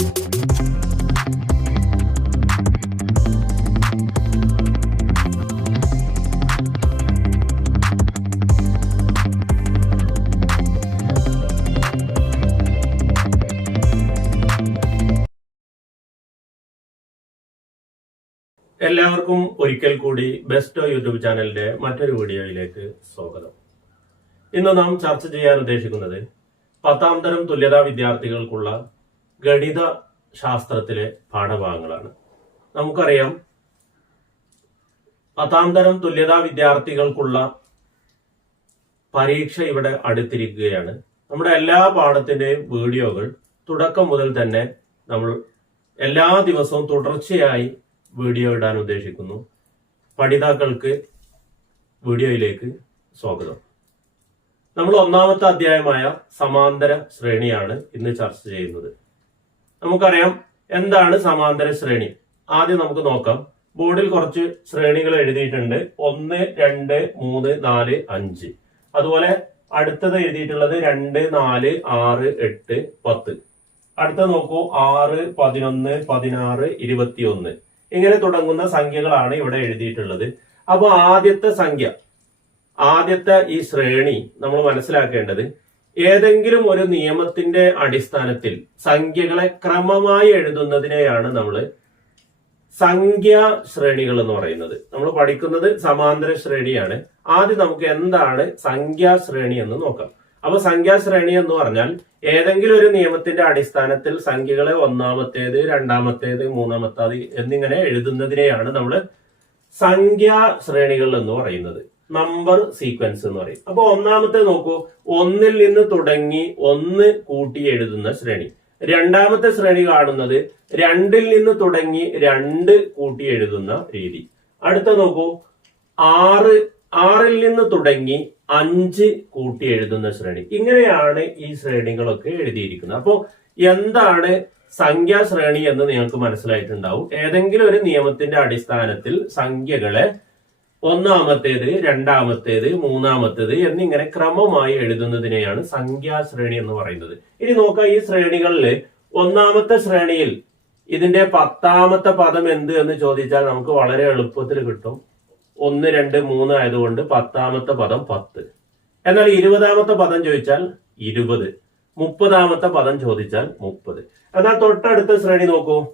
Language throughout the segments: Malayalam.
എല്ലാവർക്കും ഒരിക്കൽ കൂടി ബെസ്റ്റോ യൂട്യൂബ് ചാനലിന്റെ മറ്റൊരു വീഡിയോയിലേക്ക് സ്വാഗതം. ഇന്ന് നാം ചർച്ച ചെയ്യാൻ ഉദ്ദേശിക്കുന്നത് പത്താം തരം തുല്യതാ വിദ്യാർത്ഥികൾക്കുള്ള ഗണിത ശാസ്ത്രത്തിലെ പാഠഭാഗങ്ങളാണ്. നമുക്കറിയാം പത്താം തരം തുല്യതാ വിദ്യാർത്ഥികൾക്കുള്ള പരീക്ഷ ഇവിടെ അടുത്തിരിക്കുകയാണ്. നമ്മുടെ എല്ലാ പാഠത്തിന്റെയും വീഡിയോകൾ തുടക്കം മുതൽ തന്നെ നമ്മൾ എല്ലാ ദിവസവും തുടർച്ചയായി വീഡിയോ ഇടാൻ ഉദ്ദേശിക്കുന്നു. പഠിതാക്കൾക്ക് വീഡിയോയിലേക്ക് സ്വാഗതം. നമ്മൾ ഒന്നാമത്തെ അധ്യായമായ സമാന്തര ശ്രേണിയാണ് ഇന്ന് ചർച്ച ചെയ്യുന്നത്. നമുക്കറിയാം എന്താണ് സമാന്തര ശ്രേണി. ആദ്യം നമുക്ക് നോക്കാം. ബോർഡിൽ കുറച്ച് ശ്രേണികൾ എഴുതിയിട്ടുണ്ട്. ഒന്ന് രണ്ട് മൂന്ന് നാല് അഞ്ച്. അതുപോലെ അടുത്തത് എഴുതിയിട്ടുള്ളത് രണ്ട് നാല് ആറ് എട്ട് പത്ത്. അടുത്ത നോക്കൂ. ആറ് പതിനൊന്ന് പതിനാറ് ഇരുപത്തിയൊന്ന്. ഇങ്ങനെ തുടങ്ങുന്ന സംഖ്യകളാണ് ഇവിടെ എഴുതിയിട്ടുള്ളത്. അപ്പോൾ ആദ്യത്തെ സംഖ്യ ആദ്യത്തെ ഈ ശ്രേണി നമ്മൾ മനസ്സിലാക്കേണ്ടത് ഏതെങ്കിലും ഒരു നിയമത്തിന്റെ അടിസ്ഥാനത്തിൽ സംഖ്യകളെ ക്രമമായി എഴുതുന്നതിനെയാണ് നമ്മൾ സംഖ്യാ ശ്രേണികൾ എന്ന് പറയുന്നത്. നമ്മൾ പഠിക്കുന്നത് സമാന്തര ശ്രേണിയാണ്. ആദ്യം നമുക്ക് എന്താണ് സംഖ്യാ ശ്രേണി എന്ന് നോക്കാം. അപ്പൊ സംഖ്യാ ശ്രേണി എന്ന് പറഞ്ഞാൽ ഏതെങ്കിലും ഒരു നിയമത്തിന്റെ അടിസ്ഥാനത്തിൽ സംഖ്യകളെ ഒന്നാമത്തേത് രണ്ടാമത്തേത് മൂന്നാമത്തേത് എന്നിങ്ങനെ എഴുതുന്നതിനെയാണ് നമ്മൾ സംഖ്യാ ശ്രേണികൾ എന്ന് പറയുന്നത്. നമ്പർ സീക്വൻസ് എന്ന് പറയും. അപ്പൊ ഒന്നാമത്തെ നോക്കൂ. ഒന്നിൽ നിന്ന് തുടങ്ങി ഒന്ന് കൂട്ടി എഴുതുന്ന ശ്രേണി. രണ്ടാമത്തെ ശ്രേണി കാണുന്നത് രണ്ടിൽ നിന്ന് തുടങ്ങി രണ്ട് കൂട്ടി എഴുതുന്ന രീതി. അടുത്ത നോക്കൂ. ആറ് ആറിൽ നിന്ന് തുടങ്ങി അഞ്ച് കൂട്ടി എഴുതുന്ന ശ്രേണി. ഇങ്ങനെയാണ് ഈ ശ്രേണികളൊക്കെ എഴുതിയിരിക്കുന്നത്. അപ്പോൾ എന്താണ് സംഖ്യാശ്രേണി എന്ന് നിങ്ങൾക്ക് മനസ്സിലായിട്ടുണ്ടാവും. ഏതെങ്കിലും ഒരു നിയമത്തിന്റെ അടിസ്ഥാനത്തിൽ സംഖ്യകളെ ഒന്നാമത്തേത് രണ്ടാമത്തേത് മൂന്നാമത്തേത് എന്നിങ്ങനെ ക്രമമായി എഴുതുന്നതിനെയാണ് സംഖ്യാശ്രേണി എന്ന് പറയുന്നത്. ഇനി നോക്കാം ഈ ശ്രേണികളിൽ ഒന്നാമത്തെ ശ്രേണിയിൽ ഇതിന്റെ പത്താമത്തെ പദം എന്ത് എന്ന് ചോദിച്ചാൽ നമുക്ക് വളരെ എളുപ്പത്തിൽ കിട്ടും. ഒന്ന് രണ്ട് മൂന്ന് ആയതുകൊണ്ട് പത്താമത്തെ പദം പത്ത്. എന്നാൽ ഇരുപതാമത്തെ പദം ചോദിച്ചാൽ ഇരുപത്. മുപ്പതാമത്തെ പദം ചോദിച്ചാൽ മുപ്പത്. എന്നാൽ തൊട്ടടുത്ത ശ്രേണി നോക്കൂ.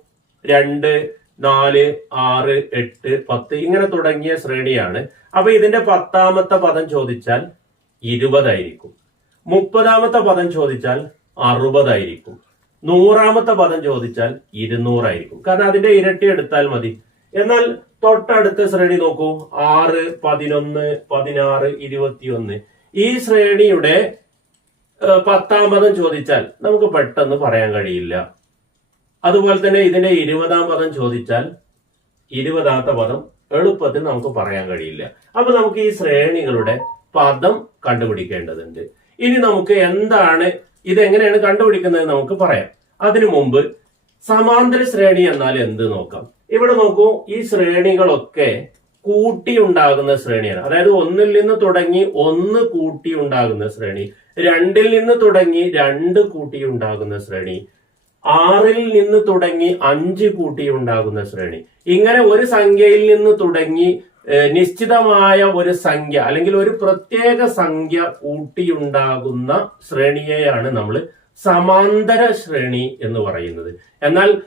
രണ്ട് നാല് ആറ് എട്ട് പത്ത് ഇങ്ങനെ തുടങ്ങിയ ശ്രേണിയാണ്. അപ്പൊ ഇതിന്റെ പത്താമത്തെ പദം ചോദിച്ചാൽ ഇരുപതായിരിക്കും. മുപ്പതാമത്തെ പദം ചോദിച്ചാൽ അറുപതായിരിക്കും. നൂറാമത്തെ പദം ചോദിച്ചാൽ ഇരുന്നൂറായിരിക്കും. കാരണം അതിന്റെ ഇരട്ടി എടുത്താൽ മതി. എന്നാൽ തൊട്ടടുത്ത ശ്രേണി നോക്കൂ. ആറ് പതിനൊന്ന് പതിനാറ് ഇരുപത്തിയൊന്ന്. ഈ ശ്രേണിയുടെ പത്താം പദം ചോദിച്ചാൽ നമുക്ക് പെട്ടെന്ന് പറയാൻ കഴിയില്ല. അതുപോലെ തന്നെ ഇതിന്റെ ഇരുപതാം പദം ചോദിച്ചാൽ ഇരുപതാമത്തെ പദം എളുപ്പത്തിൽ നമുക്ക് പറയാൻ കഴിയില്ല. അപ്പൊ നമുക്ക് ഈ ശ്രേണികളുടെ പദം കണ്ടുപിടിക്കേണ്ടതുണ്ട്. ഇനി നമുക്ക് എന്താണ് ഇതെങ്ങനെയാണ് കണ്ടുപിടിക്കുന്നത് നമുക്ക് പറയാം. അതിനു മുമ്പ് സമാന്തര ശ്രേണി എന്നാൽ എന്ത് നോക്കാം. ഇവിടെ നോക്കൂ ഈ ശ്രേണികളൊക്കെ കൂട്ടി ഉണ്ടാകുന്ന ശ്രേണിയാണ്. അതായത് ഒന്നിൽ നിന്ന് തുടങ്ങി ഒന്ന് കൂട്ടി ഉണ്ടാകുന്ന ശ്രേണി രണ്ടിൽ നിന്ന് തുടങ്ങി രണ്ട് കൂട്ടി ഉണ്ടാകുന്ന ശ്രേണി ആറിൽ നിന്ന് തുടങ്ങി അഞ്ച് കൂട്ടി ഉണ്ടാകുന്ന ശ്രേണി. ഇങ്ങനെ ഒരു സംഖ്യയിൽ നിന്ന് തുടങ്ങി നിശ്ചിതമായ ഒരു സംഖ്യ അല്ലെങ്കിൽ ഒരു പ്രത്യേക സംഖ്യ കൂട്ടിയുണ്ടാകുന്ന ശ്രേണിയെയാണ് നമ്മൾ സമാന്തര ശ്രേണി എന്ന് പറയുന്നത്. എന്നാൽ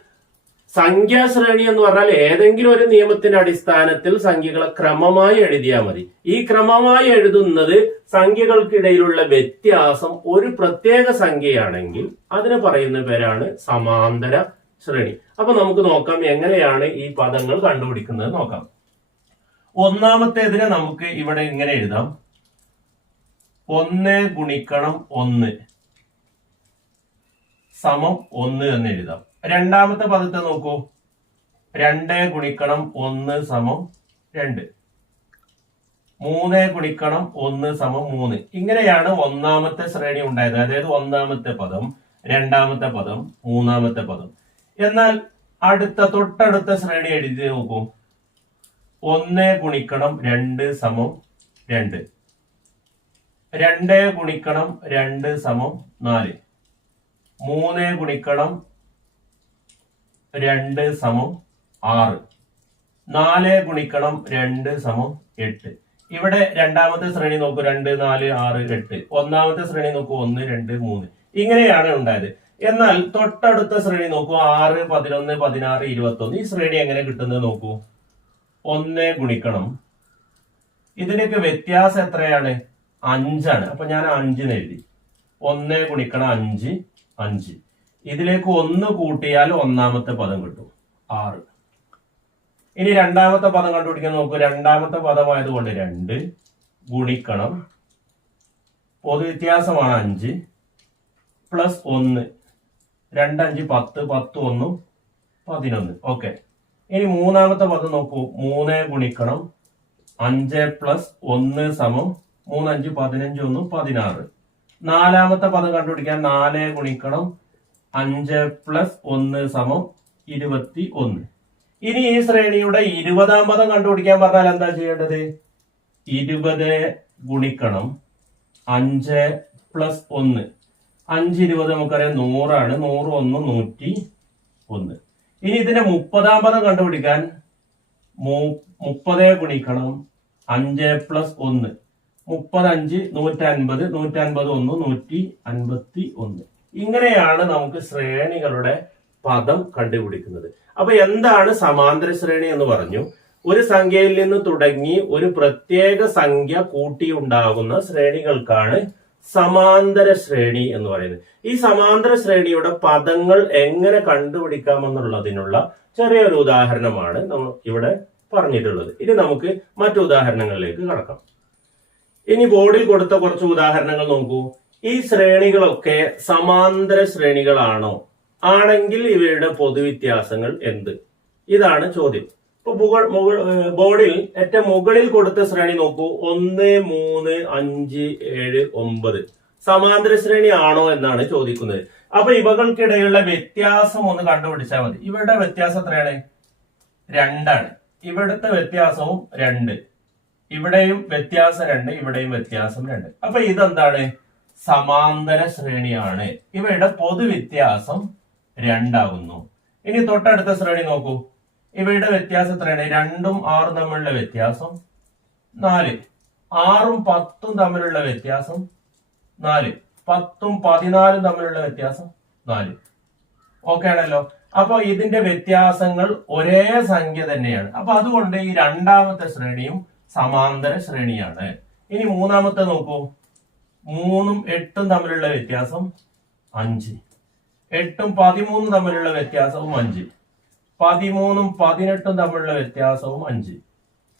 സംഖ്യാശ്രേണി എന്ന് പറഞ്ഞാൽ ഏതെങ്കിലും ഒരു നിയമത്തിന്റെ അടിസ്ഥാനത്തിൽ സംഖ്യകളെ ക്രമമായി എഴുതിയാൽ മതി. ഈ ക്രമമായി എഴുതുന്നത് സംഖ്യകൾക്കിടയിലുള്ള വ്യത്യാസം ഒരു പ്രത്യേക സംഖ്യയാണെങ്കിൽ അതിന് പറയുന്ന പേരാണ് സമാന്തര ശ്രേണി. അപ്പൊ നമുക്ക് നോക്കാം എങ്ങനെയാണ് ഈ പദങ്ങൾ കണ്ടുപിടിക്കുന്നത് നോക്കാം. ഒന്നാമത്തേതിനെ നമുക്ക് ഇവിടെ ഇങ്ങനെ എഴുതാം. ഒന്ന് ഗുണിക്കണം ഒന്ന്. സമം ഒന്ന് എന്ന് എഴുതാം. രണ്ടാമത്തെ പദത്തെ നോക്കൂ. രണ്ട് ഗുണിക്കണം ഒന്ന് സമം രണ്ട്. മൂന്ന് ഗുണിക്കണം ഒന്ന് സമം മൂന്ന്. ഇങ്ങനെയാണ് ഒന്നാമത്തെ ശ്രേണി ഉണ്ടായത്. അതായത് ഒന്നാമത്തെ പദം രണ്ടാമത്തെ പദം മൂന്നാമത്തെ പദം. എന്നാൽ അടുത്ത തൊട്ടടുത്ത ശ്രേണി എഴുതി നോക്കൂ. ഒന്ന് ഗുണിക്കണം രണ്ട് സമം രണ്ട്. രണ്ട് ഗുണിക്കണം രണ്ട് സമം നാല്. മൂന്ന് ഗുണിക്കണം രണ്ട് സമം ആറ്. നാല് ഗുണിക്കണം രണ്ട് സമം എട്ട്. ഇവിടെ രണ്ടാമത്തെ ശ്രേണി നോക്കൂ രണ്ട് നാല് ആറ് എട്ട്. ഒന്നാമത്തെ ശ്രേണി നോക്കൂ ഒന്ന് രണ്ട് മൂന്ന്. ഇങ്ങനെയാണ് ഉണ്ടായത്. എന്നാൽ തൊട്ടടുത്ത ശ്രേണി നോക്കൂ ആറ് പതിനൊന്ന് പതിനാറ് ഇരുപത്തി ഒന്ന് ഈ ശ്രേണി എങ്ങനെ കിട്ടുന്നത് നോക്കൂ? ഒന്ന് ഗുണിക്കണം. ഇതിന്റെയൊക്കെ വ്യത്യാസം എത്രയാണ്? അഞ്ചാണ്. അപ്പൊ ഞാൻ അഞ്ചിന് എഴുതി. ഒന്ന് ഗുണിക്കണം അഞ്ച് അഞ്ച്. ഇതിലേക്ക് ഒന്ന് കൂട്ടിയാൽ ഒന്നാമത്തെ പദം കിട്ടും. ആറ്. ഇനി രണ്ടാമത്തെ പദം കണ്ടുപിടിക്കാൻ നോക്കൂ. രണ്ടാമത്തെ പദമായതുകൊണ്ട് രണ്ട് ഗുണിക്കണം. പൊതു വ്യത്യാസമാണ് അഞ്ച് പ്ലസ് ഒന്ന്. രണ്ടഞ്ച് പത്ത് പത്ത് ഒന്നും പതിനൊന്ന്. ഓക്കെ. ഇനി മൂന്നാമത്തെ പദം നോക്കൂ. മൂന്ന് ഗുണിക്കണം. അഞ്ച് പ്ലസ് ഒന്ന് സമം മൂന്നഞ്ച് പതിനഞ്ച് ഒന്ന് പതിനാറ്. നാലാമത്തെ പദം കണ്ടുപിടിക്കാൻ നാല് ഗുണിക്കണം. അഞ്ച് പ്ലസ് ഒന്ന് സമം ഇരുപത്തി ഒന്ന് ഇനി ഈ ശ്രേണിയുടെ ഇരുപതാം പദം കണ്ടുപിടിക്കാൻ പറഞ്ഞാൽ എന്താ ചെയ്യേണ്ടത്? ഇരുപത് ഗുണിക്കണം അഞ്ച് പ്ലസ് ഒന്ന്. അഞ്ച് ഇരുപത് നമുക്കറിയാം നൂറാണ്. നൂറ് ഒന്ന് നൂറ്റി ഒന്ന്. ഇനി ഇതിന്റെ മുപ്പതാം പദം കണ്ടുപിടിക്കാൻ മുപ്പതേ ഗുണിക്കണം അഞ്ച് പ്ലസ് ഒന്ന്. മുപ്പത് അഞ്ച് നൂറ്റൻപത് നൂറ്റൻപത് ഒന്ന് നൂറ്റി അൻപത്തി ഒന്ന് ഇങ്ങനെയാണ് നമുക്ക് ശ്രേണികളുടെ പദം കണ്ടുപിടിക്കുന്നത്. അപ്പൊ എന്താണ് സമാന്തര ശ്രേണി എന്ന് പറഞ്ഞു? ഒരു സംഖ്യയിൽ നിന്ന് തുടങ്ങി ഒരു പ്രത്യേക സംഖ്യ കൂട്ടിയുണ്ടാകുന്ന ശ്രേണികൾക്കാണ് സമാന്തര ശ്രേണി എന്ന് പറയുന്നത്. ഈ സമാന്തര ശ്രേണിയുടെ പദങ്ങൾ എങ്ങനെ കണ്ടുപിടിക്കാമെന്നുള്ളതിനുള്ള ചെറിയൊരു ഉദാഹരണമാണ് നമ്മൾ ഇവിടെ പറഞ്ഞിട്ടുള്ളത്. ഇനി നമുക്ക് മറ്റു ഉദാഹരണങ്ങളിലേക്ക് കടക്കാം. ഇനി ബോർഡിൽ കൊടുത്ത കുറച്ച് ഉദാഹരണങ്ങൾ നോക്കൂ. ഈ ശ്രേണികളൊക്കെ സമാന്തര ശ്രേണികളാണോ? ആണെങ്കിൽ ഇവയുടെ പൊതുവ്യത്യാസങ്ങൾ എന്ത്? ഇതാണ് ചോദ്യം. ഇപ്പൊ മുകൾ ബോർഡിൽ ഏറ്റവും മുകളിൽ കൊടുത്ത ശ്രേണി നോക്കൂ. ഒന്ന് മൂന്ന് അഞ്ച് ഏഴ് ഒമ്പത്. സമാന്തര ശ്രേണി ആണോ എന്നാണ് ചോദിക്കുന്നത്. അപ്പൊ ഇവകൾക്കിടയിലുള്ള വ്യത്യാസം ഒന്ന് കണ്ടുപിടിച്ചാൽ മതി. ഇവരുടെ വ്യത്യാസം എത്രയാണ്? രണ്ടാണ്. ഇവിടുത്തെ വ്യത്യാസവും രണ്ട്. ഇവിടെയും വ്യത്യാസം രണ്ട് ഇവിടെയും വ്യത്യാസം രണ്ട്. അപ്പൊ ഇതെന്താണ്? സമാന്തര ശ്രേണിയാണ്. ഇവയുടെ പൊതുവ്യത്യാസം രണ്ടാകുന്നു. ഇനി തൊട്ടടുത്ത ശ്രേണി നോക്കൂ. ഇവയുടെ വ്യത്യാസം എത്രയാണ്? രണ്ടും ആറും തമ്മിലുള്ള വ്യത്യാസം നാല്. ആറും പത്തും തമ്മിലുള്ള വ്യത്യാസം നാല്. പത്തും പതിനാലും തമ്മിലുള്ള വ്യത്യാസം നാല്. ഓക്കെ ആണല്ലോ? അപ്പൊ ഇതിന്റെ വ്യത്യാസങ്ങൾ ഒരേ സംഖ്യ തന്നെയാണ്. അപ്പൊ അതുകൊണ്ട് ഈ രണ്ടാമത്തെ ശ്രേണിയും സമാന്തര ശ്രേണിയാണ്. ഇനി മൂന്നാമത്തെ നോക്കൂ. മൂന്നും എട്ടും തമ്മിലുള്ള വ്യത്യാസം അഞ്ച്. എട്ടും പതിമൂന്നും തമ്മിലുള്ള വ്യത്യാസവും അഞ്ച്. പതിമൂന്നും പതിനെട്ടും തമ്മിലുള്ള വ്യത്യാസവും അഞ്ച്.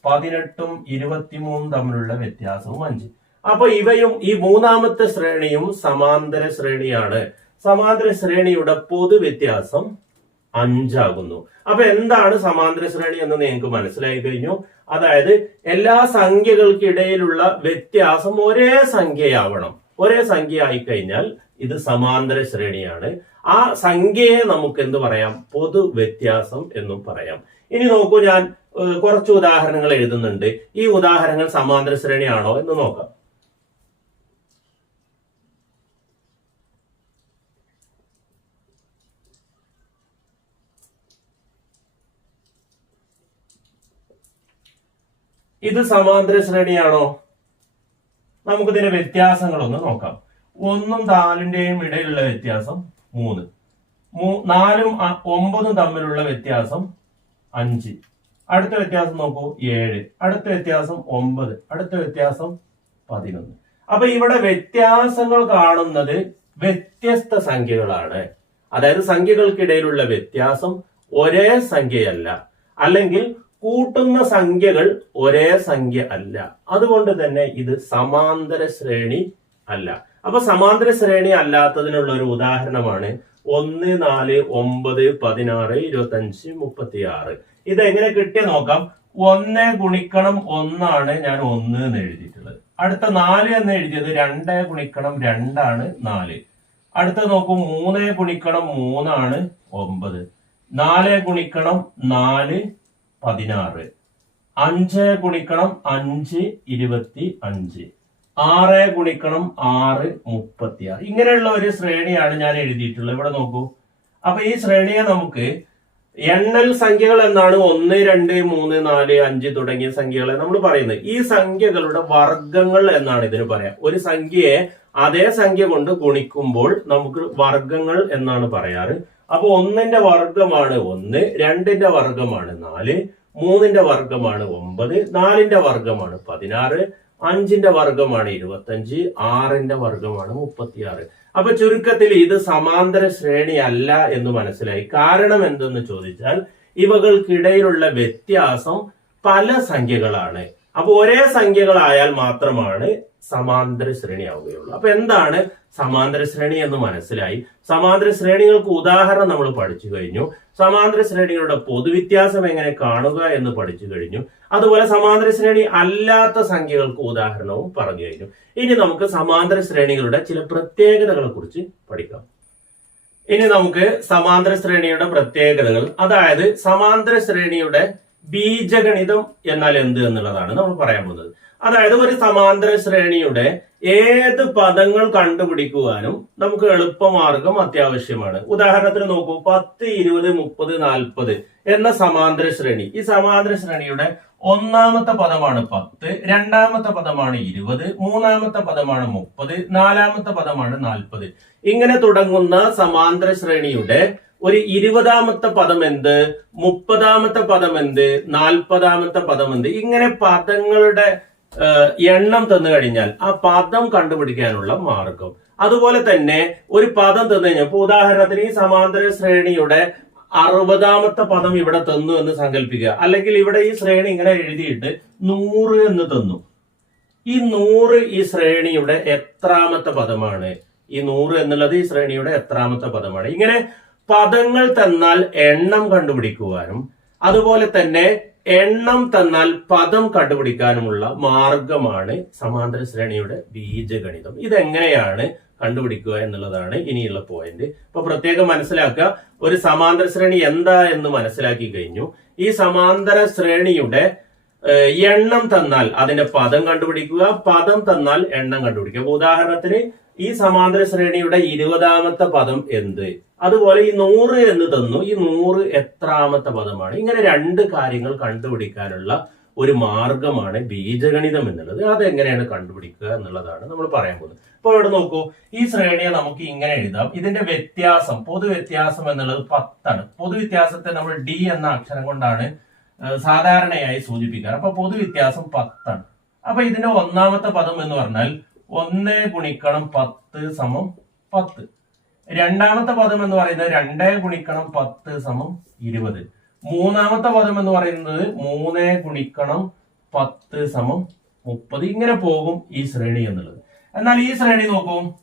പതിനെട്ടും ഇരുപത്തിമൂന്നും തമ്മിലുള്ള വ്യത്യാസവും അഞ്ച്. അപ്പൊ ഇവയും ഈ മൂന്നാമത്തെ ശ്രേണിയും സമാന്തര ശ്രേണിയാണ്. സമാന്തര ശ്രേണിയുടെ പൊതു വ്യത്യാസം അഞ്ചാകുന്നു. അപ്പൊ എന്താണ് സമാന്തര ശ്രേണി എന്ന് നിങ്ങൾക്ക് മനസ്സിലായി കഴിഞ്ഞു. അതായത് എല്ലാ സംഖ്യകൾക്കിടയിലുള്ള വ്യത്യാസം ഒരേ സംഖ്യയാവണം. ഒരേ സംഖ്യ ആയി കഴിഞ്ഞാൽ ഇത് സമാന്തര ശ്രേണിയാണ്. ആ സംഖ്യയെ നമുക്ക് എന്ത് പറയാം? പൊതു വ്യത്യാസം എന്നും പറയാം. ഇനി നോക്കൂ ഞാൻ കുറച്ച് ഉദാഹരണങ്ങൾ എഴുതുന്നുണ്ട്. ഈ ഉദാഹരണങ്ങൾ സമാന്തര ശ്രേണിയാണോ എന്ന് നോക്കാം. ഇത് സമാന്തര ശ്രേണിയാണോ? നമുക്കിതിന്റെ വ്യത്യാസങ്ങളൊന്ന് നോക്കാം. ഒന്നും നാലിന്റെയും ഇടയിലുള്ള വ്യത്യാസം മൂന്ന്. നാലും ഒമ്പതും തമ്മിലുള്ള വ്യത്യാസം അഞ്ച്. അടുത്ത വ്യത്യാസം നോക്കൂ ഏഴ്. അടുത്ത വ്യത്യാസം ഒമ്പത്. അടുത്ത വ്യത്യാസം പതിനൊന്ന്. അപ്പൊ ഇവിടെ വ്യത്യാസങ്ങൾ കാണുന്നത് വ്യത്യസ്ത സംഖ്യകളാണ്. അതായത് സംഖ്യകൾക്കിടയിലുള്ള വ്യത്യാസം ഒരേ സംഖ്യയല്ല. അല്ലെങ്കിൽ കൂട്ടുന്ന സംഖ്യകൾ ഒരേ സംഖ്യ അല്ല. അതുകൊണ്ട് തന്നെ ഇത് സമാന്തര ശ്രേണി അല്ല. അപ്പൊ സമാന്തര ശ്രേണി അല്ലാത്തതിനുള്ള ഒരു ഉദാഹരണമാണ് ഒന്ന് നാല് ഒമ്പത് പതിനാറ് ഇരുപത്തി അഞ്ച് മുപ്പത്തി ആറ് ഇത് എങ്ങനെ കിട്ടിയ നോക്കാം. ഒന്ന് ഗുണിക്കണം ഒന്നാണ് ഞാൻ ഒന്ന് എന്ന് എഴുതിയിട്ടുള്ളത്. അടുത്ത നാല് എന്ന് എഴുതിയത് രണ്ട് ഗുണിക്കണം രണ്ടാണ് നാല്. അടുത്ത നോക്കൂ മൂന്ന് ഗുണിക്കണം മൂന്നാണ് ഒമ്പത്. നാല് ഗുണിക്കണം നാല് പതിനാറ്. അഞ്ച് ഗുണിക്കണം അഞ്ച് ഇരുപത്തി അഞ്ച്. ആറ് ഗുണിക്കണം ആറ് മുപ്പത്തി ആറ് ഇങ്ങനെയുള്ള ഒരു ശ്രേണിയാണ് ഞാൻ എഴുതിയിട്ടുള്ളത്. ഇവിടെ നോക്കൂ. അപ്പൊ ഈ ശ്രേണിയെ നമുക്ക് എണ്ണൽ സംഖ്യകൾ എന്നാണ് ഒന്ന് രണ്ട് മൂന്ന് നാല് അഞ്ച് തുടങ്ങിയ സംഖ്യകളെ നമ്മൾ പറയുന്നത്. ഈ സംഖ്യകളുടെ വർഗങ്ങൾ എന്നാണ് ഇതിന് പറയാം. ഒരു സംഖ്യയെ അതേ സംഖ്യ കൊണ്ട് ഗുണിക്കുമ്പോൾ നമുക്ക് വർഗങ്ങൾ എന്നാണ് പറയാറ്. അപ്പൊ ഒന്നിന്റെ വർഗമാണ് ഒന്ന് രണ്ടിന്റെ വർഗമാണ് നാല് മൂന്നിന്റെ വർഗമാണ് ഒമ്പത് നാലിന്റെ വർഗമാണ് പതിനാറ് അഞ്ചിന്റെ വർഗമാണ് ഇരുപത്തഞ്ച് ആറിന്റെ വർഗമാണ് മുപ്പത്തിയാറ്. അപ്പൊ ചുരുക്കത്തിൽ ഇത് സമാന്തര ശ്രേണി അല്ല എന്ന് മനസ്സിലായി. കാരണം എന്തെന്ന് ചോദിച്ചാൽ ഇവകൾക്കിടയിലുള്ള വ്യത്യാസം പല സംഖ്യകളാണ്. അപ്പൊ ഒരേ സംഖ്യകളായാൽ മാത്രമാണ് സമാന്തര ശ്രേണി ആവുകയുള്ളൂ അപ്പൊ എന്താണ് സമാന്തര ശ്രേണി എന്ന് മനസ്സിലായി? സമാന്തര ശ്രേണികൾക്ക് ഉദാഹരണം നമ്മൾ പഠിച്ചു കഴിഞ്ഞു. സമാന്തര ശ്രേണികളുടെ പൊതുവ്യത്യാസം എങ്ങനെ കാണുക എന്ന് പഠിച്ചു കഴിഞ്ഞു. അതുപോലെ സമാന്തര ശ്രേണി അല്ലാത്ത സംഖ്യകൾക്ക് ഉദാഹരണവും പറഞ്ഞു കഴിഞ്ഞു. ഇനി നമുക്ക് സമാന്തര ശ്രേണികളുടെ ചില പ്രത്യേകതകളെ കുറിച്ച് പഠിക്കാം. ഇനി നമുക്ക് സമാന്തര ശ്രേണിയുടെ പ്രത്യേകതകൾ അതായത് സമാന്തര ശ്രേണിയുടെ ബീജഗണിതം എന്നാൽ എന്ത് എന്നുള്ളതാണ് നമ്മൾ പറയാൻ പോകുന്നത്. അതായത് ഒരു സമാന്തര ശ്രേണിയുടെ ഏത് പദങ്ങൾ കണ്ടുപിടിക്കുവാനും നമുക്ക് എളുപ്പമാർഗം അത്യാവശ്യമാണ്. ഉദാഹരണത്തിന് നോക്കൂ പത്ത് ഇരുപത് മുപ്പത് നാൽപ്പത് എന്ന സമാന്തര ശ്രേണി. ഈ സമാന്തര ശ്രേണിയുടെ ഒന്നാമത്തെ പദമാണ് പത്ത് രണ്ടാമത്തെ പദമാണ് ഇരുപത് മൂന്നാമത്തെ പദമാണ് മുപ്പത് നാലാമത്തെ പദമാണ് നാൽപ്പത്. ഇങ്ങനെ തുടങ്ങുന്ന സമാന്തര ശ്രേണിയുടെ ഒരു ഇരുപതാമത്തെ പദം എന്ത്? മുപ്പതാമത്തെ പദം എന്ത്? നാൽപ്പതാമത്തെ പദം എന്ത്? ഇങ്ങനെ പദങ്ങളുടെ എണ്ണം തന്നു കഴിഞ്ഞാൽ ആ പദം കണ്ടുപിടിക്കാനുള്ള മാർഗം. അതുപോലെ തന്നെ ഒരു പദം തന്നു കഴിഞ്ഞാൽ ഇപ്പൊ ഉദാഹരണത്തിന് ഈ സമാന്തര ശ്രേണിയുടെ അറുപതാമത്തെ പദം ഇവിടെ തന്നു എന്ന് സങ്കല്പിക്കുക. അല്ലെങ്കിൽ ഇവിടെ ഈ ശ്രേണി ഇങ്ങനെ എഴുതിയിട്ട് നൂറ് എന്ന് തന്നു. ഈ നൂറ് ഈ ശ്രേണിയുടെ എത്രാമത്തെ പദമാണ്? ഈ നൂറ് എന്നുള്ളത് ഈ ശ്രേണിയുടെ എത്രാമത്തെ പദമാണ്. ഇങ്ങനെ പദങ്ങൾ തന്നാൽ എണ്ണം കണ്ടുപിടിക്കുവാനും അതുപോലെ തന്നെ എണ്ണം തന്നാൽ പദം കണ്ടുപിടിക്കാനുമുള്ള മാർഗമാണ് സമാന്തര ശ്രേണിയുടെ ബീജഗണിതം. ഇതെങ്ങനെയാണ് കണ്ടുപിടിക്കുക എന്നുള്ളതാണ് ഇനിയുള്ള പോയിന്റ് അപ്പൊ പ്രത്യേകം മനസ്സിലാക്കുക ഒരു സമാന്തര ശ്രേണി എന്താ എന്ന് മനസ്സിലാക്കി കഴിഞ്ഞു. ഈ സമാന്തര ശ്രേണിയുടെ എണ്ണം തന്നാൽ അതിന്റെ പദം കണ്ടുപിടിക്കുക പദം തന്നാൽ എണ്ണം കണ്ടുപിടിക്കുക. ഉദാഹരണത്തിന് ഈ സമാന്തര ശ്രേണിയുടെ ഇരുപതാമത്തെ പദം എന്ത്? അതുപോലെ ഈ നൂറ് എന്ന് തന്നു. ഈ നൂറ് എത്രാമത്തെ പദമാണ്. ഇങ്ങനെ രണ്ട് കാര്യങ്ങൾ കണ്ടുപിടിക്കാനുള്ള ഒരു മാർഗമാണ് ബീജഗണിതം എന്നുള്ളത്. അതെങ്ങനെയാണ് കണ്ടുപിടിക്കുക എന്നുള്ളതാണ് നമ്മൾ പറയാൻ പോകുന്നത്. അപ്പോൾ ഇവിടെ നോക്കൂ. ഈ ശ്രേണിയെ നമുക്ക് ഇങ്ങനെ എഴുതാം. ഇതിന്റെ വ്യത്യാസം പൊതു വ്യത്യാസം എന്നുള്ളത് പത്താണ്. പൊതു വ്യത്യാസത്തെ നമ്മൾ ഡി എന്ന അക്ഷരം കൊണ്ടാണ് സാധാരണയായി സൂചിപ്പിക്കാറ്. അപ്പൊ പൊതു വ്യത്യാസം പത്താണ്. അപ്പൊ ഇതിന്റെ ഒന്നാമത്തെ പദം എന്ന് പറഞ്ഞാൽ ഒന്ന് ഗുണിക്കണം പത്ത് സമം പത്ത്. രണ്ടാമത്തെ പദം എന്ന് പറയുന്നത് രണ്ടേ ഗുണിക്കണം പത്ത് സമം ഇരുപത്. മൂന്നാമത്തെ പദം എന്ന് പറയുന്നത് മൂന്ന് ഗുണിക്കണം പത്ത് സമം മുപ്പത്. ഇങ്ങനെ പോകും ഈ ശ്രേണി എന്നുള്ളത്. എന്നാൽ ഈ ശ്രേണി നോക്കൂ.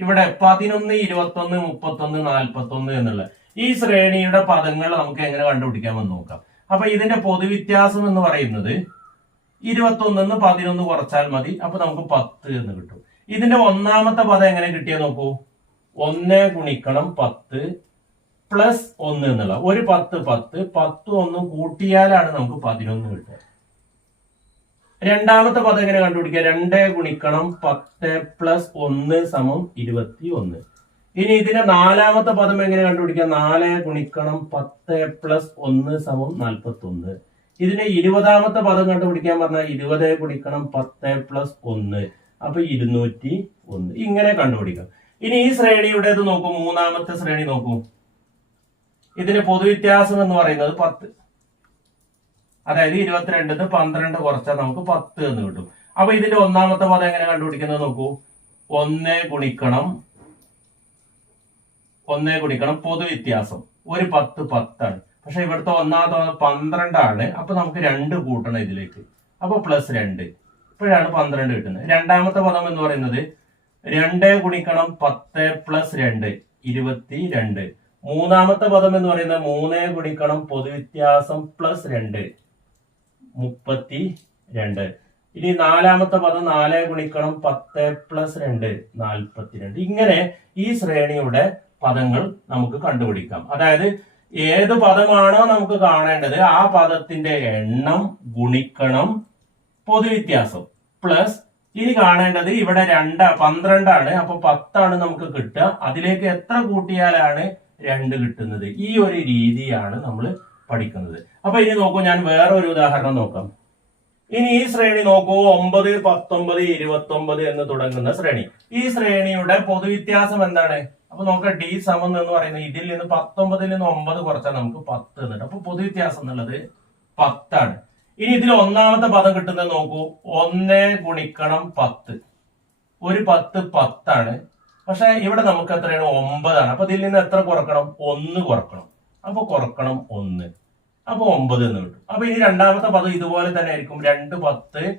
ഇവിടെ പതിനൊന്ന് ഇരുപത്തൊന്ന് മുപ്പത്തൊന്ന് നാൽപ്പത്തൊന്ന് എന്നുള്ള ഈ ശ്രേണിയുടെ പദങ്ങൾ നമുക്ക് എങ്ങനെ കണ്ടുപിടിക്കാമെന്ന് നോക്കാം. അപ്പൊ ഇതിന്റെ പൊതുവ്യത്യാസം എന്ന് പറയുന്നത് ഇരുപത്തൊന്നിന്ന് പതിനൊന്ന് കുറച്ചാൽ മതി. അപ്പൊ നമുക്ക് പത്ത് എന്ന് കിട്ടും. ഇതിന്റെ ഒന്നാമത്തെ പദം എങ്ങനെ കിട്ടിയാൽ നോക്കൂ. ഒന്ന് ഗുണിക്കണം പത്ത് പ്ലസ് ഒന്ന് എന്നുള്ള ഒരു പത്ത് പത്ത് പത്ത് ഒന്ന് കൂട്ടിയാലാണ് നമുക്ക് പതിനൊന്ന് കിട്ടുക. രണ്ടാമത്തെ പദം എങ്ങനെ കണ്ടുപിടിക്കുക? രണ്ട് ഗുണിക്കണം പത്ത് പ്ലസ് ഒന്ന് സമം ഇരുപത്തി ഒന്ന് ഇനി ഇതിന്റെ നാലാമത്തെ പദം എങ്ങനെ കണ്ടുപിടിക്കുക? നാല് ഗുണിക്കണം പത്ത് പ്ലസ് ഒന്ന് സമം നാൽപ്പത്തി ഒന്ന് ഇതിന്റെ ഇരുപതാമത്തെ പദം കണ്ടുപിടിക്കാൻ പറഞ്ഞാൽ ഇരുപത് ഗുണിക്കണം പത്ത് പ്ലസ് ഒന്ന്. അപ്പൊ ഇരുന്നൂറ്റി ഒന്ന് ഇങ്ങനെ കണ്ടുപിടിക്കാം. ഇനി ഈ ശ്രേണിയുടേത് നോക്കൂ മൂന്നാമത്തെ ശ്രേണി നോക്കൂ. ഇതിന് പൊതുവ്യത്യാസം എന്ന് പറയുന്നത് പത്ത്. അതായത് ഇരുപത്തിരണ്ടിന് പന്ത്രണ്ട് കുറച്ചാൽ നമുക്ക് പത്ത് എന്ന് കിട്ടും. അപ്പൊ ഇതിന്റെ ഒന്നാമത്തെ പദം എങ്ങനെ കണ്ടുപിടിക്കുന്നത് നോക്കൂ. ഒന്ന് ഗുണിക്കണം. ഒന്ന് ഗുണിക്കണം പൊതുവ്യത്യാസം. ഒരു പത്ത് പത്താണ്. പക്ഷെ ഇവിടുത്തെ ഒന്നാമത്തെ പന്ത്രണ്ടാണ്. അപ്പൊ നമുക്ക് രണ്ട് കൂട്ടണം ഇതിലേക്ക്. അപ്പൊ പ്ലസ് രണ്ട്. ഇപ്പോഴാണ് പന്ത്രണ്ട് കിട്ടുന്നത്. രണ്ടാമത്തെ പദം എന്ന് പറയുന്നത് രണ്ട് ഗുണിക്കണം പത്ത് പ്ലസ് രണ്ട് ഇരുപത്തി രണ്ട് മൂന്നാമത്തെ പദം എന്ന് പറയുന്നത് മൂന്ന് ഗുണിക്കണം പൊതുവ്യത്യാസം പ്ലസ് രണ്ട് മുപ്പത്തി രണ്ട് ഇനി നാലാമത്തെ പദം നാല് ഗുണിക്കണം പത്ത് പ്ലസ് രണ്ട് നാൽപ്പത്തിരണ്ട് ഇങ്ങനെ ഈ ശ്രേണിയുടെ പദങ്ങൾ നമുക്ക് കണ്ടുപിടിക്കാം. അതായത് ഏത് പദമാണോ നമുക്ക് കാണേണ്ടത് ആ പദത്തിന്റെ എണ്ണം ഗുണിക്കണം പൊതുവ്യത്യാസം പ്ലസ് ഇനി കാണേണ്ടത് ഇവിടെ രണ്ട് പന്ത്രണ്ടാണ്. അപ്പൊ പത്താണ് നമുക്ക് കിട്ടുക. അതിലേക്ക് എത്ര കൂട്ടിയാലാണ് രണ്ട് കിട്ടുന്നത്? ഈ ഒരു രീതിയാണ് നമ്മൾ പഠിക്കുന്നത്. അപ്പൊ ഇനി നോക്കൂ ഞാൻ വേറൊരു ഉദാഹരണം നോക്കാം. ഇനി ഈ ശ്രേണി നോക്കൂ. ഒമ്പത് പത്തൊമ്പത് ഇരുപത്തൊമ്പത് എന്ന് തുടങ്ങുന്ന ശ്രേണി. ഈ ശ്രേണിയുടെ പൊതുവ്യത്യാസം എന്താണ്? അപ്പൊ നോക്ക ഡി സമം എന്ന് പറയുന്നത് ഇതിൽ നിന്ന് പത്തൊമ്പതിൽ നിന്ന് ഒമ്പത് കുറച്ചാൽ നമുക്ക് പത്ത് എന്നിട്ട് അപ്പൊ പൊതുവ്യത്യാസം എന്നുള്ളത് പത്താണ്. ഇനി ഇതിൽ ഒന്നാമത്തെ പദം കിട്ടുന്നത് നോക്കൂ. ഒന്ന് ഗുണിക്കണം പത്ത്. ഒരു പത്ത് പത്താണ്. പക്ഷെ ഇവിടെ നമുക്ക് എത്രയാണ്? ഒമ്പതാണ്. അപ്പൊ ഇതിൽ നിന്ന് എത്ര കുറക്കണം? ഒന്ന് കുറക്കണം. അപ്പൊ കുറക്കണം ഒന്ന്. അപ്പൊ ഒമ്പത് എന്ന് കിട്ടും. അപ്പൊ ഇനി രണ്ടാമത്തെ പദം ഇതുപോലെ തന്നെ ആയിരിക്കും. രണ്ട് പത്ത്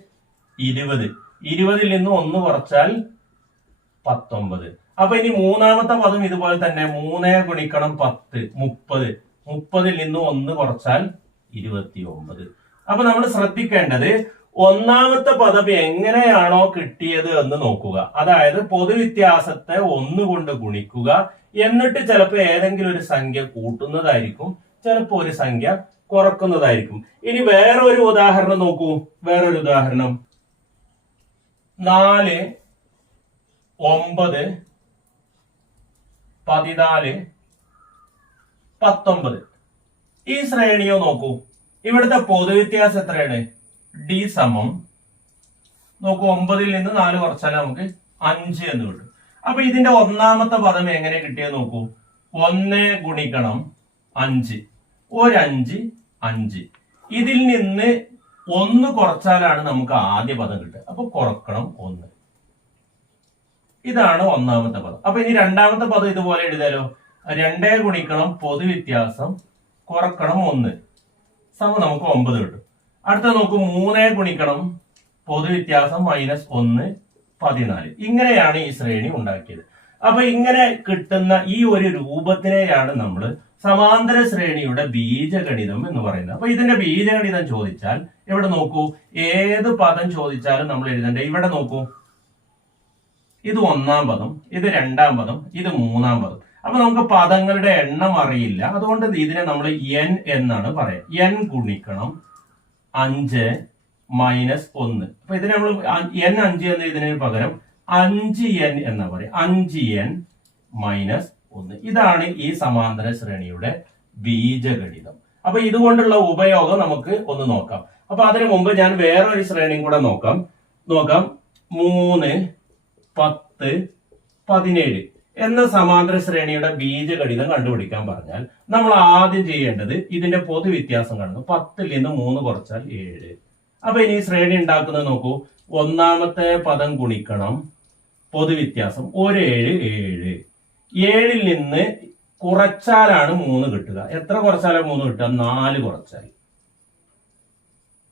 ഇരുപത്. ഇരുപതിൽ നിന്ന് ഒന്ന് കുറച്ചാൽ പത്തൊമ്പത്. അപ്പൊ ഇനി മൂന്നാമത്തെ പദം ഇതുപോലെ തന്നെ മൂന്ന് ഗുണിക്കണം പത്ത്. മുപ്പത്. മുപ്പതിൽ നിന്ന് ഒന്ന് കുറച്ചാൽ ഇരുപത്തി ഒമ്പത് അപ്പൊ നമ്മൾ ശ്രദ്ധിക്കേണ്ടത് ഒന്നാമത്തെ പദം എങ്ങനെയാണോ കിട്ടിയത് എന്ന് നോക്കുക. അതായത് പൊതുവ്യത്യാസത്തെ ഒന്നുകൊണ്ട് ഗുണിക്കുക. എന്നിട്ട് ചിലപ്പോൾ ഏതെങ്കിലും ഒരു സംഖ്യ കൂട്ടുന്നതായിരിക്കും. ചിലപ്പോൾ ഒരു സംഖ്യ കുറക്കുന്നതായിരിക്കും. ഇനി വേറൊരു ഉദാഹരണം നോക്കൂ. വേറൊരു ഉദാഹരണം. നാല് ഒമ്പത് പതിനാല് പത്തൊമ്പത്. ഈ ശ്രേണിയോ നോക്കൂ. ഇവിടുത്തെ പൊതുവ്യത്യാസം എത്രയാണ്? ഡി സമം. നോക്കൂ ഒമ്പതിൽ നിന്ന് നാല് കുറച്ചാൽ നമുക്ക് അഞ്ച് എന്ന് കിട്ടും. അപ്പൊ ഇതിന്റെ ഒന്നാമത്തെ പദം എങ്ങനെ കിട്ടിയത് നോക്കൂ. ഒന്ന് ഗുണിക്കണം അഞ്ച്. ഒരഞ്ച് അഞ്ച്. ഇതിൽ നിന്ന് ഒന്ന് കുറച്ചാലാണ് നമുക്ക് ആദ്യ പദം കിട്ടുക. അപ്പൊ കുറക്കണം ഒന്ന്. ഇതാണ് ഒന്നാമത്തെ പദം. അപ്പൊ ഇനി രണ്ടാമത്തെ പദം ഇതുപോലെ എഴുതാലോ രണ്ടേ ഗുണിക്കണം പൊതുവ്യത്യാസം കുറക്കണം ഒന്ന്. സമം നമുക്ക് ഒമ്പത് കിട്ടും. അടുത്ത നോക്കും മൂന്നേ ഗുണിക്കണം പൊതുവ്യത്യാസം മൈനസ് ഒന്ന് പതിനാല്. ഇങ്ങനെയാണ് ഈ ശ്രേണി ഉണ്ടാക്കിയത്. അപ്പൊ ഇങ്ങനെ കിട്ടുന്ന ഈ ഒരു രൂപത്തിനെയാണ് നമ്മൾ സമാന്തര ശ്രേണിയുടെ ബീജഗണിതം എന്ന് പറയുന്നത്. അപ്പൊ ഇതിന്റെ ബീജഗണിതം ചോദിച്ചാൽ ഇവിടെ നോക്കൂ ഏത് പദം ചോദിച്ചാലും നമ്മൾ എഴുതണ്ടേ? ഇവിടെ നോക്കൂ. ഇത് ഒന്നാം പദം ഇത് രണ്ടാം പദം ഇത് മൂന്നാം പദം. അപ്പൊ നമുക്ക് പദങ്ങളുടെ എണ്ണം അറിയില്ല. അതുകൊണ്ട് ഇതിനെ നമ്മൾ എൻ എന്നാണ് പറയാം എൻ ഗുണിക്കണം അഞ്ച് മൈനസ് ഒന്ന്. അപ്പൊ ഇതിനെ നമ്മൾ എൻ അഞ്ച് എന്ന് ഇതിന് പകരം അഞ്ച് എൻ എന്നാ പറയാം അഞ്ച് എൻ മൈനസ് ഒന്ന്. ഇതാണ് ഈ സമാന്തര ശ്രേണിയുടെ ബീജഗണിതം. അപ്പൊ ഇതുകൊണ്ടുള്ള ഉപയോഗം നമുക്ക് ഒന്ന് നോക്കാം. അപ്പൊ അതിനു മുമ്പ് ഞാൻ വേറൊരു ശ്രേണിയും കൂടെ നോക്കാം. നോക്കാം. മൂന്ന് പത്ത് പതിനേഴ്. എന്ന സമാന്തര ശ്രേണിയുടെ ബീജഗണിതം കണ്ടുപിടിക്കാൻ പറഞ്ഞാൽ നമ്മൾ ആദ്യം ചെയ്യേണ്ടത് ഇതിന്റെ പൊതുവ്യത്യാസം കാണുന്നു. പത്തിൽ നിന്ന് മൂന്ന് കുറച്ചാൽ ഏഴ്. അപ്പൊ ഇനി ശ്രേണി ഉണ്ടാക്കുന്നത് നോക്കൂ. ഒന്നാമത്തെ പദം ഗുണിക്കണം. പൊതുവ്യത്യാസം ഒരു ഏഴ് ഏഴ്. ഏഴിൽ നിന്ന് കുറച്ചാലാണ് മൂന്ന് കിട്ടുക. എത്ര കുറച്ചാലാണ് മൂന്ന് കിട്ടുക? നാല് കുറച്ചാൽ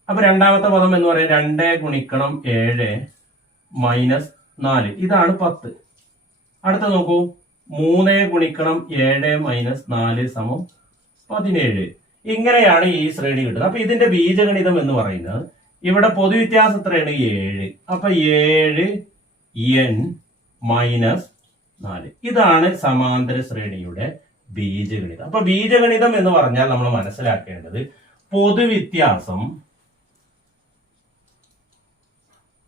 അപ്പൊ രണ്ടാമത്തെ പദം എന്ന് പറയാം. രണ്ടേ ഗുണിക്കണം ഏഴ് മൈനസ് നാല്. ഇതാണ് പത്ത്. അടുത്ത നോക്കൂ. മൂന്ന് ഗുണിക്കണം ഏഴ് മൈനസ് നാല് സമം പതിനേഴ്. ഇങ്ങനെയാണ് ഈ ശ്രേണി കിട്ടുന്നത്. അപ്പൊ ഇതിന്റെ ബീജഗണിതം എന്ന് പറയുന്നത് ഇവിടെ പൊതുവ്യത്യാസം എത്രയാണ്? ഏഴ്. അപ്പൊ ഏഴ് എൻ മൈനസ് നാല്. ഇതാണ് സമാന്തര ശ്രേണിയുടെ ബീജഗണിതം. അപ്പൊ ബീജഗണിതം എന്ന് പറഞ്ഞാൽ നമ്മൾ മനസ്സിലാക്കേണ്ടത് പൊതുവ്യത്യാസം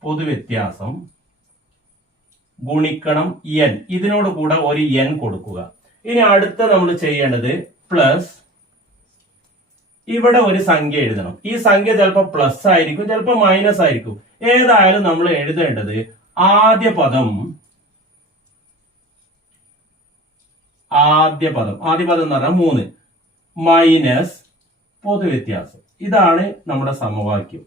പൊതുവ്യത്യാസം ഗുണിക്കണം എൻ ഇതിനോട് കൂടെ ഒരു എൻ കൊടുക്കുക. ഇനി അടുത്ത നമ്മൾ ചെയ്യേണ്ടത് പ്ലസ് ഇവിടെ ഒരു സംഖ്യ എഴുതണം. ഈ സംഖ്യ ചിലപ്പോൾ പ്ലസ് ആയിരിക്കും ചിലപ്പോൾ മൈനസ് ആയിരിക്കും. ഏതായാലും നമ്മൾ എഴുതേണ്ടത് ആദ്യ പദം ആദ്യ പദം. ആദ്യ പദം എന്ന് പറഞ്ഞാൽ മൂന്ന്. മൈനസ് പൊതുവ്യത്യാസം ഇതാണ് നമ്മുടെ സമവാക്യം.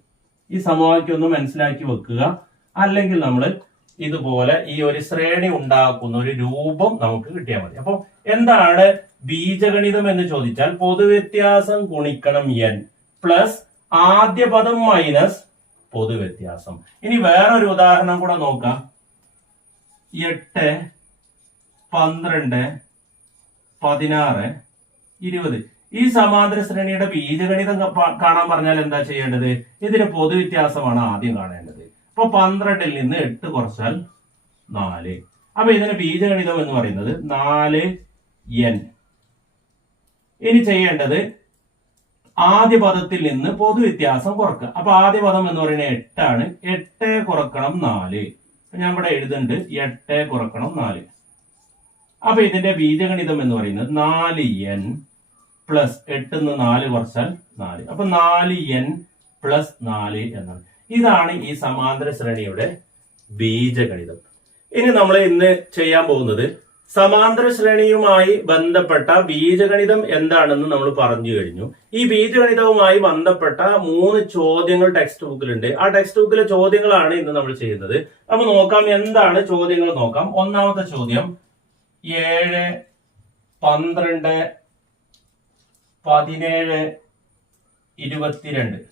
ഈ സമവാക്യം ഒന്ന് മനസ്സിലാക്കി വെക്കുക. അല്ലെങ്കിൽ നമ്മൾ ഇതുപോലെ ഈ ഒരു ശ്രേണി ഉണ്ടാക്കുന്ന ഒരു രൂപം നമുക്ക് കിട്ടിയാൽ മതി. അപ്പൊ എന്താണ് ബീജഗണിതം എന്ന് ചോദിച്ചാൽ പൊതുവ്യത്യാസം ഗുണിക്കണം എൻ പ്ലസ് ആദ്യ പദം മൈനസ് പൊതുവ്യത്യാസം. ഇനി വേറൊരു ഉദാഹരണം കൂടെ നോക്കാം. എട്ട് പന്ത്രണ്ട് പതിനാറ് ഇരുപത്. ഈ സമാന്തര ശ്രേണിയുടെ ബീജഗണിതം കാണാൻ പറഞ്ഞാൽ എന്താ ചെയ്യേണ്ടത്? ഇതിന് പൊതുവ്യത്യാസമാണ് ആദ്യം കാണേണ്ടത്. അപ്പൊ പന്ത്രണ്ടിൽ നിന്ന് എട്ട് കുറച്ചാൽ നാല്. അപ്പൊ ഇതിന് ബീജഗണിതം എന്ന് പറയുന്നത് നാല് എൻ ഇനി ചെയ്യേണ്ടത് ആദ്യ പദത്തിൽ നിന്ന് പൊതുവ്യത്യാസം കുറക്കുക. അപ്പൊ ആദ്യ പദം എന്ന് പറയുന്നത് എട്ടാണ്. എട്ട് കുറക്കണം നാല്. ഞാൻ ഇവിടെ എഴുതുന്നുണ്ട് എട്ട് കുറക്കണം നാല്. അപ്പൊ ഇതിന്റെ ബീജഗണിതം എന്ന് പറയുന്നത് നാല് എൻ പ്ലസ് എട്ടിന്ന് നാല് കുറച്ചാൽ നാല്. അപ്പൊ നാല് എൻ പ്ലസ് നാല് എന്നാണ്. ഇതാണ് ഈ സമാന്തര ശ്രേണിയുടെ ബീജഗണിതം. ഇനി നമ്മൾ ഇന്ന് ചെയ്യാൻ പോകുന്നത് സമാന്തര ശ്രേണിയുമായി ബന്ധപ്പെട്ട ബീജഗണിതം എന്താണെന്ന് നമ്മൾ പറഞ്ഞു കഴിഞ്ഞു. ഈ ബീജഗണിതവുമായി ബന്ധപ്പെട്ട മൂന്ന് ചോദ്യങ്ങൾ ടെക്സ്റ്റ് ബുക്കിലുണ്ട് ആ ടെക്സ്റ്റ് ബുക്കിലെ ചോദ്യങ്ങളാണ് ഇന്ന് നമ്മൾ ചെയ്യുന്നത്. അപ്പൊ നോക്കാം എന്താണ് ചോദ്യങ്ങൾ നോക്കാം. ഒന്നാമത്തെ ചോദ്യം ഏഴ് പന്ത്രണ്ട് പതിനേഴ് ഇരുപത്തിരണ്ട്.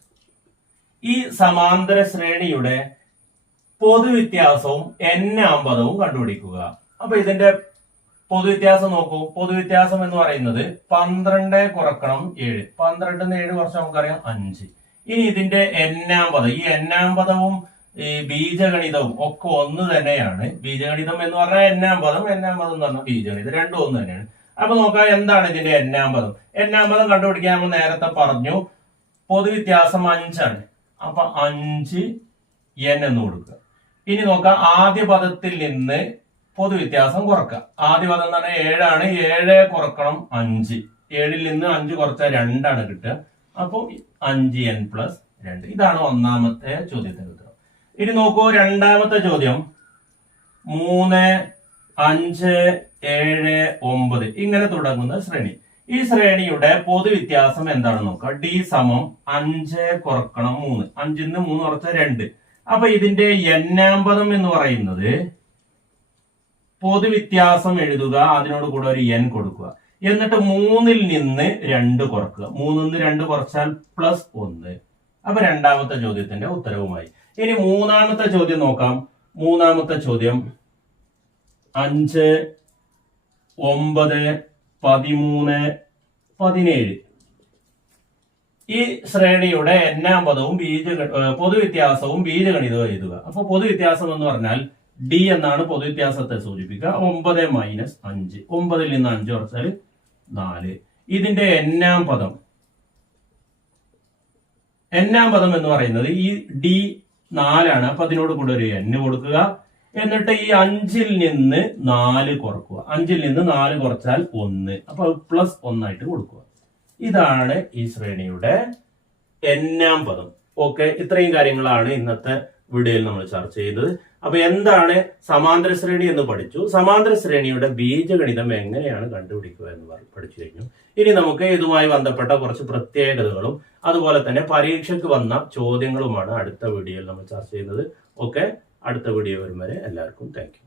ഈ സമാന്തര ശ്രേണിയുടെ പൊതുവ്യത്യാസവും എണ്ണാമ്പതവും കണ്ടുപിടിക്കുക. അപ്പൊ ഇതിന്റെ പൊതുവ്യത്യാസം നോക്കൂ. പൊതുവ്യത്യാസം എന്ന് പറയുന്നത് പന്ത്രണ്ട് കുറക്കണം ഏഴ്. പന്ത്രണ്ടിന്ന് ഏഴ് കുറച്ച് നമുക്കറിയാം അഞ്ച്. ഇനി ഇതിന്റെ എണ്ണാമ്പതം ഈ എണ്ണാമ്പതവും ഈ ബീജഗണിതവും ഒക്കെ ഒന്ന് തന്നെയാണ്. ബീജഗണിതം എന്ന് പറഞ്ഞാൽ എണ്ണാമ്പതം പദം എന്ന് പറഞ്ഞാൽ ബീജഗണിതം. രണ്ടും ഒന്ന് തന്നെയാണ്. അപ്പൊ നോക്കാം എന്താണ് ഇതിന്റെ എണ്ണാമ്പതം പദം കണ്ടുപിടിക്കാൻ നമ്മൾ നേരത്തെ പറഞ്ഞു. പൊതുവ്യത്യാസം അഞ്ചാണ്. അപ്പൊ അഞ്ച് എൻ എന്ന് കൊടുക്കുക. ഇനി നോക്കാം ആദ്യ പദത്തിൽ നിന്ന് പൊതുവ്യത്യാസം കുറക്കുക. ആദ്യ പദം എന്ന് പറഞ്ഞാൽ ഏഴാണ് ഏഴ് കുറക്കണം അഞ്ച്. ഏഴിൽ നിന്ന് അഞ്ച് കുറച്ചാൽ രണ്ടാണ് കിട്ടുക. അപ്പോൾ അഞ്ച് എൻ പ്ലസ് രണ്ട്. ഇതാണ് ഒന്നാമത്തെ ചോദ്യത്തിന്റെ ഉത്തരം. ഇനി നോക്കൂ രണ്ടാമത്തെ ചോദ്യം. മൂന്ന് അഞ്ച് ഏഴ് ഒമ്പത്. ഇങ്ങനെ തുടങ്ങുന്ന ശ്രേണി. ഈ ശ്രേണിയുടെ പൊതുവ്യത്യാസം എന്താണെന്ന് നോക്കാം ഡി സമം അഞ്ച് കുറക്കണം മൂന്ന്. നിന്ന് മൂന്ന് കുറച്ച രണ്ട്. അപ്പൊ ഇതിന്റെ എണ്ണാമ്പതം എന്ന് പറയുന്നത് പൊതുവ്യത്യാസം എഴുതുക അതിനോട് കൂടെ ഒരു എൻ കൊടുക്കുക. എന്നിട്ട് മൂന്നിൽ നിന്ന് രണ്ട് കുറക്കുക. മൂന്നിൽ നിന്ന് രണ്ട് കുറച്ചാൽ പ്ലസ് ഒന്ന്. അപ്പൊ രണ്ടാമത്തെ ചോദ്യത്തിന്റെ ഉത്തരവുമായി. ഇനി മൂന്നാമത്തെ ചോദ്യം നോക്കാം. മൂന്നാമത്തെ ചോദ്യം അഞ്ച് ഒമ്പത് പതിമൂന്ന് പതിനേഴ്. ഈ ശ്രേണിയുടെ എണ്ണാം പദവും ബീജ പൊതുവ്യത്യാസവും ബീജഗണിതവും എഴുതുക. അപ്പൊ പൊതുവ്യത്യാസം എന്ന് പറഞ്ഞാൽ ഡി എന്നാണ് പൊതുവ്യത്യാസത്തെ സൂചിപ്പിക്കുക. ഒമ്പത് മൈനസ് അഞ്ച്. ഒമ്പതിൽ നിന്ന് അഞ്ച് കുറച്ചാൽ നാല്. ഇതിന്റെ എണ്ണാം പദം എണ്ണാം പദം എന്ന് പറയുന്നത് ഈ ഡി നാലാണ്. അപ്പൊ അതിനോട് കൂടെ ഒരു എന് കൊടുക്കുക. എന്നിട്ട് ഈ അഞ്ചിൽ നിന്ന് നാല് കുറക്കുക. അഞ്ചിൽ നിന്ന് നാല് കുറച്ചാൽ ഒന്ന്. അപ്പൊ പ്ലസ് ഒന്നായിട്ട് കൊടുക്കുക. ഇതാണ് ഈ ശ്രേണിയുടെ എന്നാം പദം. ഓക്കെ ഇത്രയും കാര്യങ്ങളാണ് ഇന്നത്തെ വീഡിയോയിൽ നമ്മൾ ചർച്ച ചെയ്തത്. അപ്പൊ എന്താണ് സമാന്തര ശ്രേണി എന്ന് പഠിച്ചു. സമാന്തര ശ്രേണിയുടെ ബീജഗണിതം എങ്ങനെയാണ് കണ്ടുപിടിക്കുക എന്ന് പഠിച്ചു കഴിഞ്ഞു. ഇനി നമുക്ക് ഇതുമായി ബന്ധപ്പെട്ട കുറച്ച് പ്രത്യേകതകളും അതുപോലെ തന്നെ പരീക്ഷയ്ക്ക് വന്ന ചോദ്യങ്ങളുമാണ് അടുത്ത വീഡിയോയിൽ നമ്മൾ ചർച്ച ചെയ്യുന്നത് ഓക്കെ അടുത്ത വീഡിയോ വരും വരെ എല്ലാവർക്കും താങ്ക്